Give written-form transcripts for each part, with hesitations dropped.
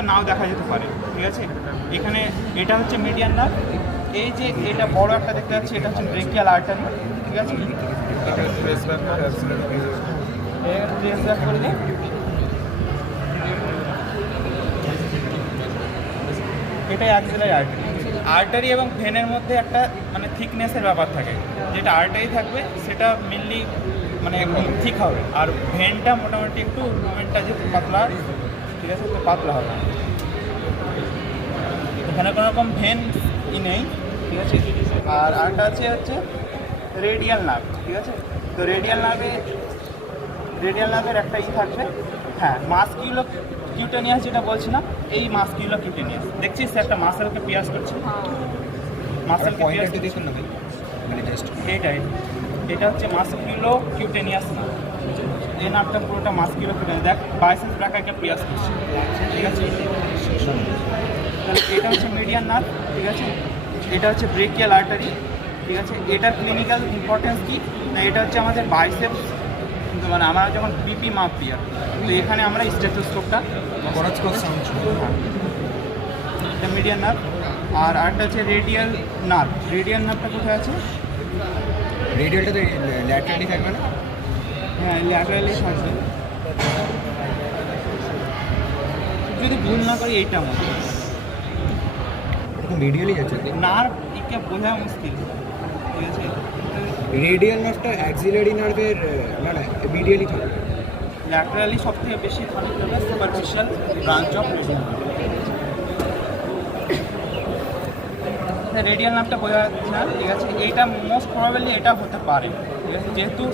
হয়তো নাও দেখা যেতে পারে, ঠিক আছে। এখানে এটা হচ্ছে মিডিয়ান নার্ভ, এই যে এটা বড় একটা দেখতে পাচ্ছি এটা হচ্ছে ব্রেকিয়াল আর্টারি, ঠিক আছে। এটা ট্রেস ব্যাক করে ট্রেস ব্যাক করলে এটাই অ্যাক্সিলারি আর্টারি। আর্টারি এবং ভেনের মধ্যে একটা মানে থিকনেসের ব্যাপার থাকে, যেটা আর্টারি থাকবে সেটা মেনলি মানে একদম ঠিক হবে, আর ভেনটা মোটামুটি একটু মুভমেন্টটা যেহেতু পাতলা, ঠিক আছে, একটু পাতলা হবে। এখানে কোনো রকম ভেন নেই, ঠিক আছে। আর আরেকটা হচ্ছে রেডিয়াল নার্ভ, ঠিক আছে। তো রেডিয়াল নার্ভের একটা থাকবে, হ্যাঁ, মাসকিউলো কিউটেনিয়াস যেটা বলছিলাম, এই মাসকিউলো কিউটেনিয়াস দেখছিস একটা মাসেলকে পিয়াস করছে, মাসেলকে পিয়াস দেখুন না ভাই, মানে জাস্ট এটা হচ্ছে মাসকিউলো কিউটেনিয়াস নার্ভ। এই নার্ভটা পুরোটা মাসকিউলো কিউটেনিয়াস, দেখ বাইসেপস ব্রাচিয়াকে পিয়াস করছে, ঠিক আছে। তাহলে এটা হচ্ছে মিডিয়ান নার্ভ, ঠিক আছে। এটা হচ্ছে ব্রেকিয়াল আর্টারি, ঠিক আছে। এটার ক্লিনিক্যাল ইম্পর্টেন্স কি না, এটা হচ্ছে আমাদের বাইসেপস, মানে আমরা যখন বিপি মাপি, তো এখানে আমরা স্টেথোস্কোপটা এটা মিডিয়ান নার্ভ। আর আরেকটা হচ্ছে রেডিয়াল নার্ভটা কোথায় আছে? রেডিয়ালটা তো ল্যাটারালি থাকবে না? হ্যাঁ, ল্যাটারালি থাকবে, যদি ভুল না করি এইটা মতো রেডিয়ালি যাচ্ছে নার্ভ, একে বোঝা মুশকিল, ঠিক আছে। রেডিয়াল নার্ভটা অ্যাক্সিলারি নার্ভের না মিডিয়ালি থাকে, ল্যাটারালি সব থেকে বেশি কানেক্ট হবে সুপারফিশিয়াল ব্রাঞ্চ অফ রেডিয়াল নার্ভটা বোঝা যাচ্ছে না, ঠিক আছে। এইটা মোস্ট প্রবাবলি এটা হতে পারে, ঠিক আছে, যেহেতু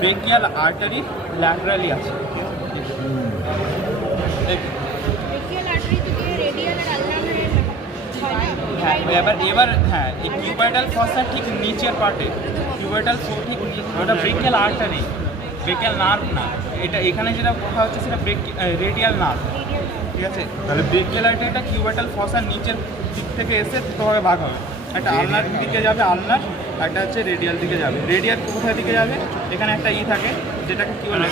ব্রেকিয়াল আর্টারি ল্যাটারালি আছে। হ্যাঁ, এবার হ্যাঁ, এই কিউবাইটাল ফসা ঠিক নিচের পার্টে, কিউবাইটাল ঠিক ওটা ব্রেকিয়াল আর্টারি, ব্রেকিয়াল নার্ভ না। এটা এখানে যেটা কথা হচ্ছে সেটা রেডিয়াল নার্ভ, ঠিক আছে। তাহলে ব্রেকিয়াল আর্টারিটা কিউবাইটাল ফসার নিচের দিক থেকে এসে দুটোভাবে ভাগ হবে, একটা আলনার দিকে যাবে আলনার, একটা হচ্ছে রেডিয়াল দিকে যাবে। রেডিয়াল কোথায় দিকে যাবে? এখানে একটা থাকে যেটাকে কি বলে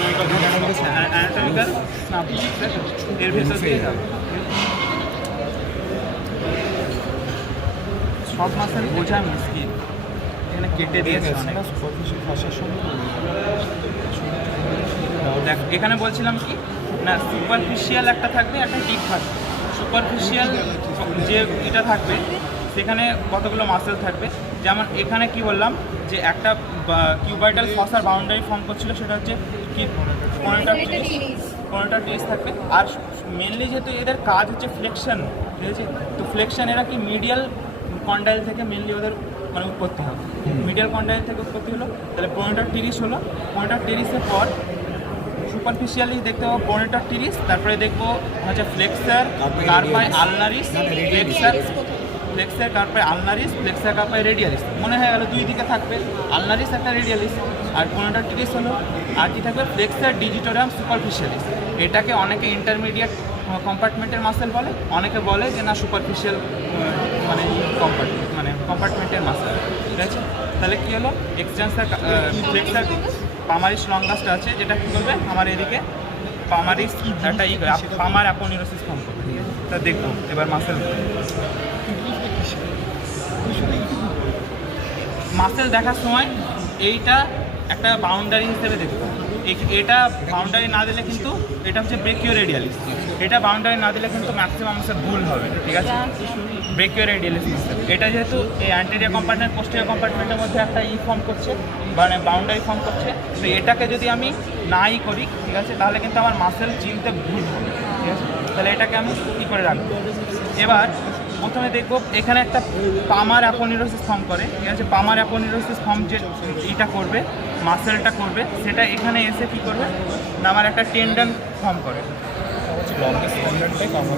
অ্যানাটমিক্যাল স্নাপ, এর ভেতর দিয়ে যাবে। সব মাসেল বোঝা মুশকিল, এখানে কেটে দিয়েছে অনেক। দেখ এখানে বলছিলাম কি না, সুপারফিশিয়াল একটা থাকবে, একটা ডিপ থাকবে। সুপারফিশিয়াল যে এটা থাকবে সেখানে কতগুলো মাসেল থাকবে, যেমন এখানে কি বললাম যে একটা কিউবাইটাল ফসার বাউন্ডারি ফর্ম করছিল, সেটা হচ্ছে কি 15টা টিরিস থাকবে। আর মেনলি যেহেতু এদের কাজ হচ্ছে ফ্লেকশন, ঠিক আছে, তো ফ্লেকশন এরা কি মিডিয়াল কন্ডাইল থেকে মেনলি ওদের মানে উৎপত্তি হবে, মিডিয়াল কন্ডাইল থেকে উৎপত্তি হলো। তাহলে 15টা টিরিস হলো, 15টা টিরিসের পর সুপারফিশিয়ালি দেখতে পাবো 15টা টিরিস, তারপরে দেখবো হচ্ছে flexor carpi ulnaris, flexor carpi ulnaris, flexor carpi radialis. মনে হয়ে গেল দুই দিকে থাকবে আলনারিস একটা রেডিয়ালিস, আর 15টা টিরিস হলো। আর কি থাকবে? Flexor digitorum superficialis. এটাকে অনেকে ইন্টারমিডিয়েট কম্পার্টমেন্টের মাসেল বলে, অনেকে বলে যে না সুপারফিশিয়াল মানে কম্পার্টমেন্টের মাসেল, ঠিক আছে। তাহলে কী হলো, এক্সটেন্সার ফ্লেক্সার পামারিস লঙ্গাসটা আছে, যেটা কী করবে আমার এদিকে পামারিস একটা পামার অ্যাপোনিউরোসিস ফর্ম করবে। তা দেখবো এবার মাসেল দেখার সময় এইটা একটা বাউন্ডারি হিসেবে দেখবো। এটা বাউন্ডারি না দিলে কিন্তু এটা হচ্ছে ব্রেকিও রেডিয়ালিস, এটা বাউন্ডারি না দিলে কিন্তু ম্যাক্সিমাম মানুষের ভুল হবে, ঠিক আছে। ব্রেকিও রেডিয়ালিস এটা যেহেতু এই অ্যান্টেরিয়র কম্পার্টমেন্ট পোস্টেরিয়র কম্পার্টমেন্টের মধ্যে একটা ফর্ম করছে, মানে বাউন্ডারি ফর্ম করছে, তো এটাকে যদি আমি নাই করি, ঠিক আছে, তাহলে কিন্তু আমার মাসেল চিনতে ভুল হবে, ঠিক আছে। তাহলে এটাকে আমি কী করে রাখবো? এবার প্রথমে দেখবো এখানে একটা পামার অ্যাপোনিউরোসিস ফর্ম করে, ঠিক আছে। পামার অ্যাপোনিউরোসিস ফর্ম যে এইটা করবে, মাসেলটা করবে, সেটা এখানে এসে কী করবে না আমার একটা টেন্ডন ফর্ম করে,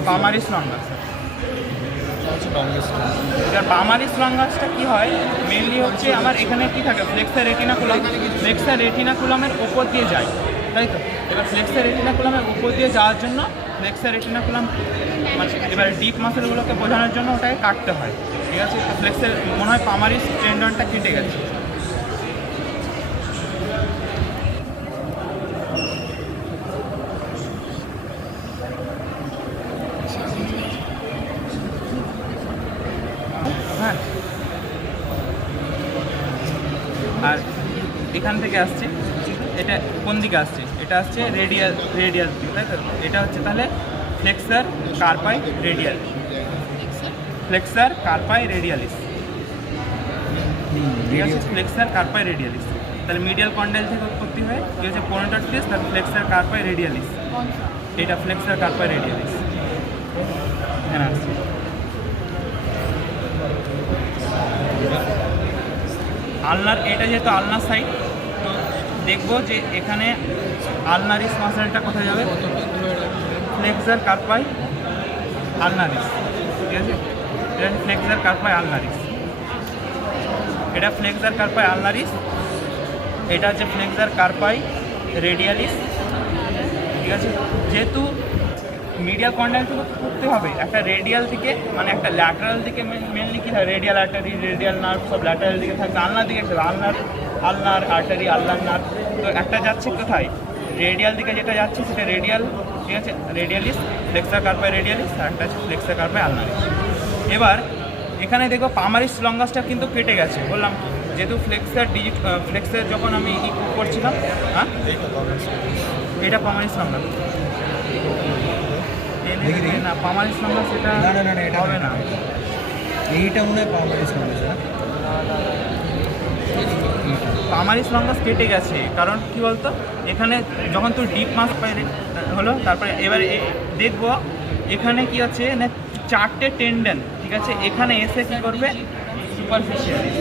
পামারিস লঙ্গাস। এবার পামারিস লঙ্গাসটা কী হয়, মেনলি হচ্ছে আমার এখানে কী থাকে ফ্লেক্সার রেটিনাকুলামের ওপর দিয়ে যায়, তাই তো। এবার ফ্লেক্সার রেটিনাকুলামের উপর দিয়ে যাওয়ার জন্য ফ্লেক্সার রেটিনাকুলাম মানে এবার ডিপ মাসেলগুলোকে বোঝানোর জন্য ওটাকে কাটতে হয়, ঠিক আছে। ফ্লেক্সার মনে হয় পামারিস টেন্ডনটা কেটে গেছে। এখান থেকে আসছে, এটা কোন দিকে আসছে? এটা আসছে রেডিয়াল দিকে, তাই তো? এটা হচ্ছে তাহলে flexor carpi radial, flexor carpi radialis, ঠিক আছে? Flexor carpi radialis. তাহলে মিডিয়াল কন্ডাইল থেকে উৎপত্তি হয় কি হচ্ছে পোনেটার্টিস, তাহলে ফ্লেক্সার কার্পাই রেডিয়ালিস, এটা ফ্লেক্সার কার্পাই রেডিয়ালিস এখানে আসছে। আলনার, এটা যেহেতু আলনার সাইড, তো দেখবো যে এখানে আলনারিস মাসেলটা কোথায় যাবে? ফ্লেক্সার কার্পাই আলনারিস, ঠিক আছে? এটা ফ্লেক্সার কার্পাই আলনারিস, এটা ফ্লেক্সার কার্পাই আলনারিস, এটা হচ্ছে ফ্লেক্সার কার্পাই রেডিয়ালিস, ঠিক আছে? যেহেতু মিডিয়াল কন্ডাইল থেকে করতে হবে একটা রেডিয়াল দিকে, মানে একটা ল্যাটারাল দিকে মেনলি কী হয়, রেডিয়াল আর্টারি, রেডিয়াল নার্ভ সব ল্যাটারাল দিকে থাকবে, আলনার দিকে আলনার আর্টারি, আলনার নার্ভ, তো একটা যাচ্ছে কোথায়? রেডিয়াল দিকে যেটা যাচ্ছে সেটা রেডিয়াল, ঠিক আছে? রেডিয়ালিস, ফ্লেক্সার কার্পাই রেডিয়ালিস, আর একটা হচ্ছে ফ্লেক্সার কার্পাই আলনারিস। এবার এখানে দেখো পামারিস লঙ্গাসটা কিন্তু কেটে গেছে, বললাম যেহেতু ফ্লেক্সার যখন আমি করছিলাম, হ্যাঁ এটা পামারিস লঙ্গাস না, পামারিস লঙ্গাস এটা না, এটা হবে না, এইটা মনে হয় পামারিস লঙ্গাস না? পামারিস লঙ্গাস কেটে গেছে, কারণ কি বলতো এখানে যখন তুই ডিপ মাস হলো, তারপরে এবারে দেখবো এখানে কি হচ্ছে না, চারটে টেন্ডন, ঠিক আছে? এখানে এসে কি করবে? সুপারফিশিয়ালি,